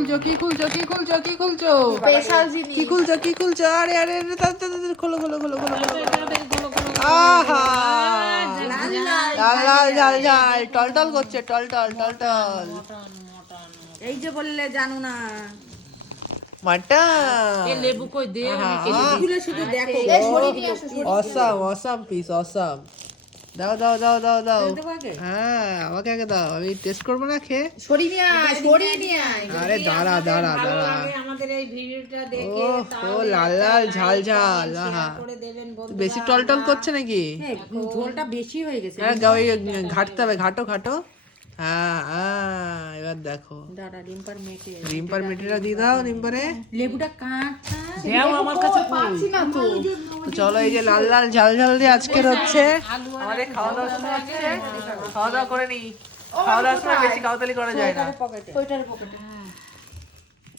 খুলছো কি খুলছো কি খুলছো কি খুলছো স্পেশাল জিনিস কি খুলছো আরে আরে আরে, তাড়াতাড়ি খোলো খোলো খোলো খোলো আহা লাল লাল ঝাল ঝাল টলটল করছে টলটল টলটল এই যে বললে জানো না মাটন লেবু কই দে এগুলো শুধু দেখো অসাম অসাম পিস অসাম দাও দাও দাও দাও দাও দেবো আগে? হ্যাঁ আমাকে আগে দাও আমি টেস্ট করবো না খেয়ে সরিয়ে নিয়ে আয় আরে দাঁড়া দাঁড়া দাঁড়া আমাদের এই ভিডিওটা ও দেখে ও লাল লাল ঝাল ঝাল আহা করে দেবেন বন্ধু। বেশি টলটল করছে নাকি ঝোলটা বেশি হয়ে গেছে হ্যাঁ ওই ঘাটতে হবে ঘাটো ঘাটো হ্যাঁ হ্যাঁ এবার দেখো দাঁড়া রিম্পার মেটে রিম্পার মিঠিটা দিয়ে দাও রিম্পারে লেবুটা কাঁচা দেও আমার কাছে পাচ্ছি না তো তো চলো এই যে লাল লাল ঝাল ঝাল দিয়ে আজকের হচ্ছে আমাদের খাওয়া দাওয়া শুরু হচ্ছে খাওয়া দাওয়া করে নি খাওয়া দাওয়ার সময় বেশি কাউতালি করা যায় না সোয়েটার পকেটে